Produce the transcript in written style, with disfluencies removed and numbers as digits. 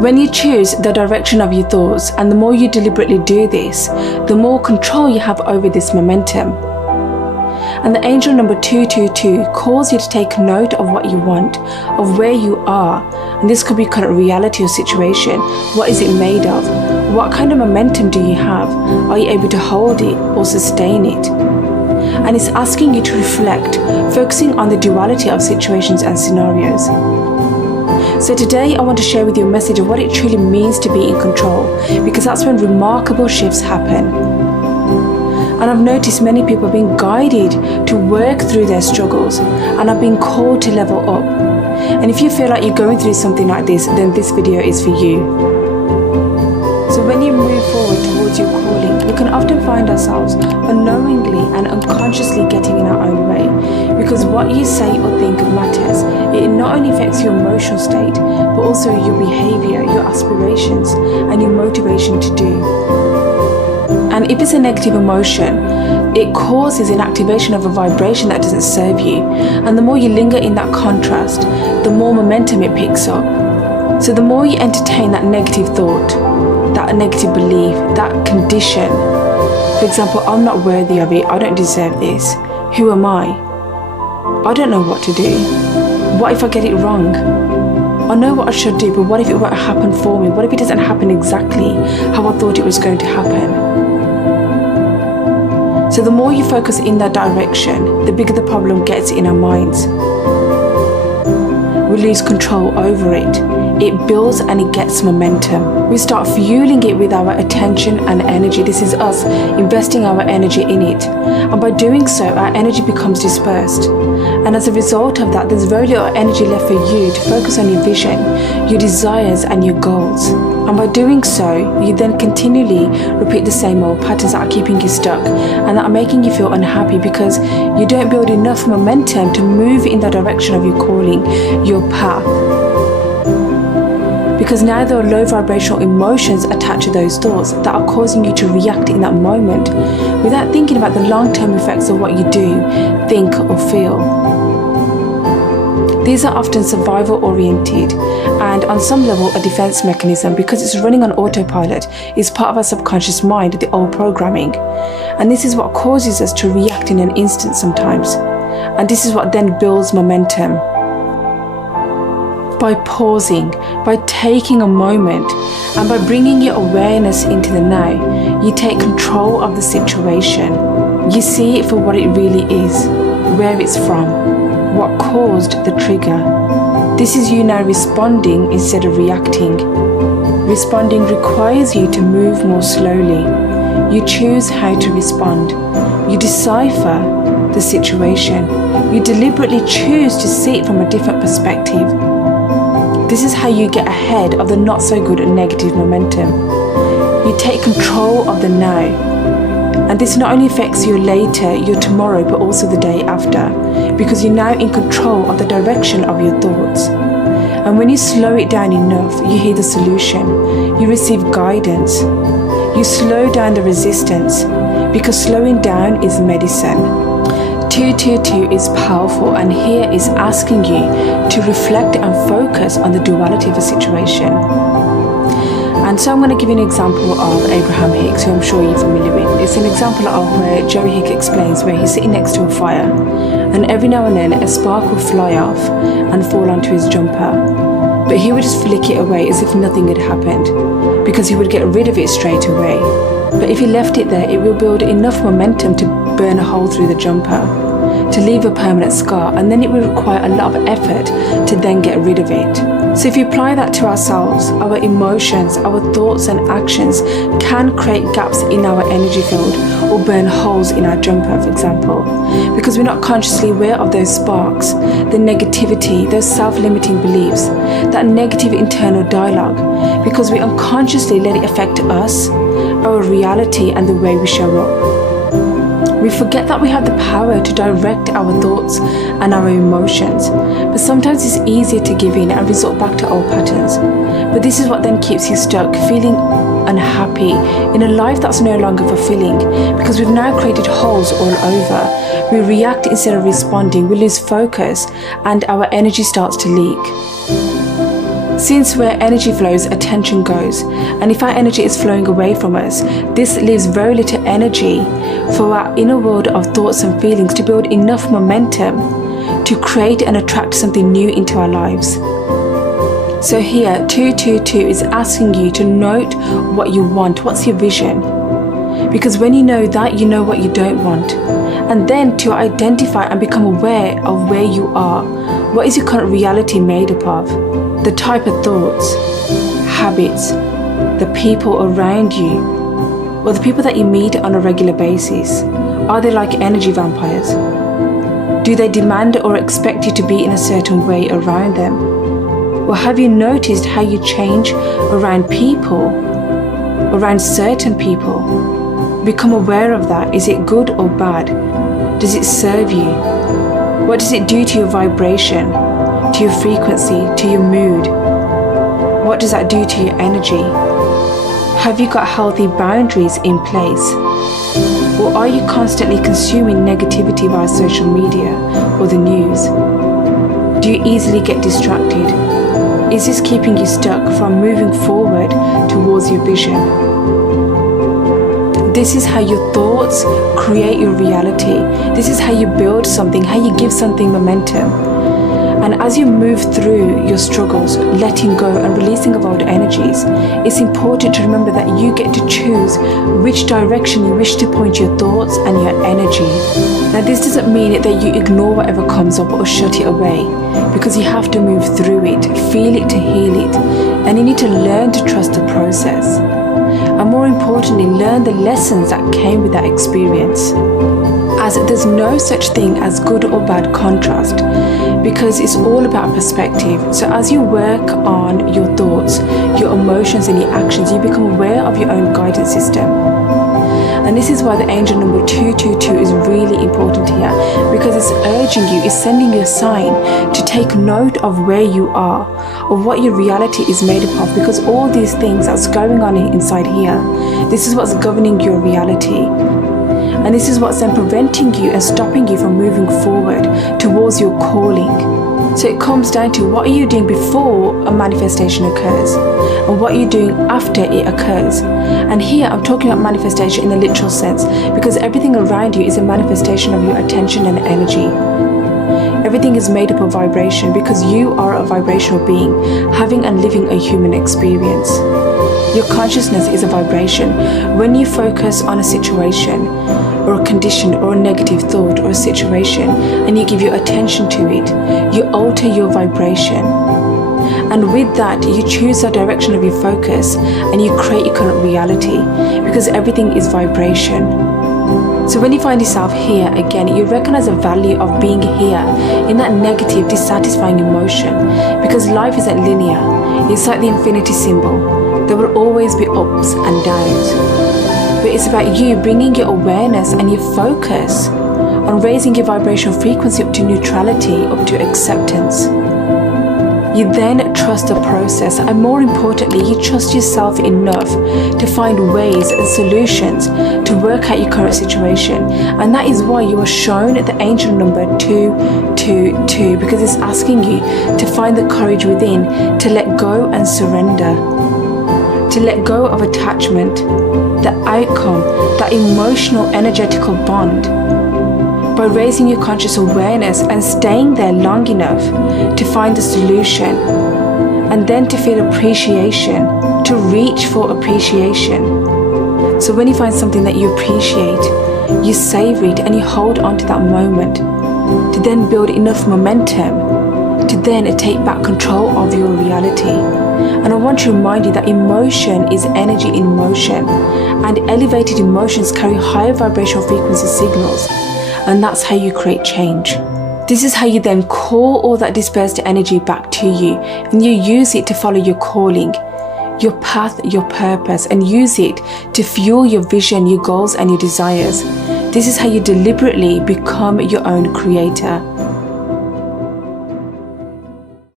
When you choose the direction of your thoughts, and the more you deliberately do this, the more control you have over this momentum. And the angel number 222 calls you to take note of what you want, of where you are, and this could be current reality or situation. What is it made of? What kind of momentum do you have? Are you able to hold it or sustain it? And it's asking you to reflect, focusing on the duality of situations and scenarios. So today I want to share with you a message of what it truly means to be in control, because that's when remarkable shifts happen. And I've noticed many people are being guided to work through their struggles and are being called to level up. And if you feel like you're going through something like this, then this video is for you. So when you move forward towards your calling, we can often find ourselves unknowingly and unconsciously getting in our own way, because what you say or think matters. It not only affects your emotional state, but also your behavior, your aspirations, and your motivation to do. And if it's a negative emotion, it causes an activation of a vibration that doesn't serve you. And the more you linger in that contrast, the more momentum it picks up. So the more you entertain that negative thought, that negative belief, that condition, for example, I'm not worthy of it, I don't deserve this, who am I don't know what to do. What if I get it wrong? I know what I should do, but what if it won't happen for me? What if it doesn't happen exactly how I thought it was going to happen? So the more you focus in that direction, the bigger the problem gets in our minds. We lose control over it. It builds and it gets momentum. We start fueling it with our attention and energy. This is us investing our energy in it. And by doing so, our energy becomes dispersed. And as a result of that, there's very little energy left for you to focus on your vision, your desires and your goals. And by doing so, you then continually repeat the same old patterns that are keeping you stuck and that are making you feel unhappy, because you don't build enough momentum to move in the direction of your calling, your path. Because now there are low vibrational emotions attached to those thoughts that are causing you to react in that moment without thinking about the long-term effects of what you do, think or feel. These are often survival oriented and on some level a defense mechanism, because it's running on autopilot. It's part of our subconscious mind, the old programming. And this is what causes us to react in an instant sometimes. And this is what then builds momentum. By pausing, by taking a moment, and by bringing your awareness into the now, you take control of the situation. You see it for what it really is, where it's from, what caused the trigger. This is you now responding instead of reacting. Responding requires you to move more slowly. You choose how to respond. You decipher the situation. You deliberately choose to see it from a different perspective. This is how you get ahead of the not so good and negative momentum. You take control of the now. And this not only affects your later, your tomorrow, but also the day after, because you're now in control of the direction of your thoughts. And when you slow it down enough, you hear the solution. You receive guidance. You slow down the resistance, because slowing down is medicine. 222 is powerful, and here is asking you to reflect and focus on the duality of a situation. And so I'm going to give you an example of Abraham Hicks, who I'm sure you're familiar with. It's an example of where Jerry Hicks explains where he's sitting next to a fire, and every now and then a spark will fly off and fall onto his jumper. But he would just flick it away as if nothing had happened, because he would get rid of it straight away. But if he left it there, it will build enough momentum to burn a hole through the jumper, to leave a permanent scar, and then it will require a lot of effort to then get rid of it. So if you apply that to ourselves, our emotions, our thoughts and actions can create gaps in our energy field or burn holes in our jumper, for example, because we're not consciously aware of those sparks, the negativity, those self-limiting beliefs, that negative internal dialogue, because we unconsciously let it affect us, our reality and the way we show up. We forget that we have the power to direct our thoughts and our emotions, but sometimes it's easier to give in and resort back to old patterns. But this is what then keeps you stuck, feeling unhappy in a life that's no longer fulfilling, because we've now created holes all over. We react instead of responding, we lose focus, and our energy starts to leak. Since where energy flows, attention goes. And if our energy is flowing away from us, this leaves very little energy for our inner world of thoughts and feelings to build enough momentum to create and attract something new into our lives. So here, 222 is asking you to note what you want, what's your vision. Because when you know that, you know what you don't want. And then to identify and become aware of where you are. What is your current reality made up of? The type of thoughts, habits, the people around you, or the people that you meet on a regular basis. Are they like energy vampires? Do they demand or expect you to be in a certain way around them? Or have you noticed how you change around people, around certain people? Become aware of that. Is it good or bad? Does it serve you? What does it do to your vibration, to your frequency, to your mood? What does that do to your energy? Have you got healthy boundaries in place? Or are you constantly consuming negativity via social media or the news? Do you easily get distracted? Is this keeping you stuck from moving forward towards your vision? This is how your thoughts create your reality. This is how you build something, how you give something momentum. And as you move through your struggles, letting go and releasing of old energies, it's important to remember that you get to choose which direction you wish to point your thoughts and your energy. Now, this doesn't mean that you ignore whatever comes up or shut it away, because you have to move through it, feel it to heal it, and you need to learn to trust the process. And more importantly, learn the lessons that came with that experience. As there's no such thing as good or bad contrast, because it's all about perspective. So as you work on your thoughts, your emotions and your actions, you become aware of your own guidance system. And this is why the angel number 222 is really important here, because it's urging you, it's sending you a sign to take note of where you are, of what your reality is made up of, because all these things that's going on inside here, this is what's governing your reality. And this is what's then preventing you and stopping you from moving forward towards your calling. So it comes down to, what are you doing before a manifestation occurs, and what are you doing after it occurs. And here I'm talking about manifestation in the literal sense, because everything around you is a manifestation of your attention and energy. Everything is made up of vibration, because you are a vibrational being having and living a human experience. Your consciousness is a vibration. When you focus on a situation or a condition or a negative thought or a situation, and you give your attention to it, you alter your vibration. And with that, you choose the direction of your focus and you create your current reality, because everything is vibration. So when you find yourself here again, you recognize the value of being here in that negative, dissatisfying emotion, because life isn't linear. It's like the infinity symbol. There will always be ups and downs. But it's about you bringing your awareness and your focus on raising your vibrational frequency up to neutrality, up to acceptance. You then trust the process, and more importantly, you trust yourself enough to find ways and solutions to work out your current situation. And that is why you are shown the angel number 222, because it's asking you to find the courage within to let go and surrender, to let go of attachment, the outcome, that emotional energetical bond. By raising your conscious awareness and staying there long enough to find the solution, and then to feel appreciation, to reach for appreciation. So when you find something that you appreciate, you savor it and you hold on to that moment to then build enough momentum to then take back control of your reality. And I want to remind you that emotion is energy in motion, and elevated emotions carry higher vibrational frequency signals. And that's how you create change. This is how you then call all that dispersed energy back to you, and you use it to follow your calling, your path, your purpose, and use it to fuel your vision, your goals, and your desires. This is how you deliberately become your own creator.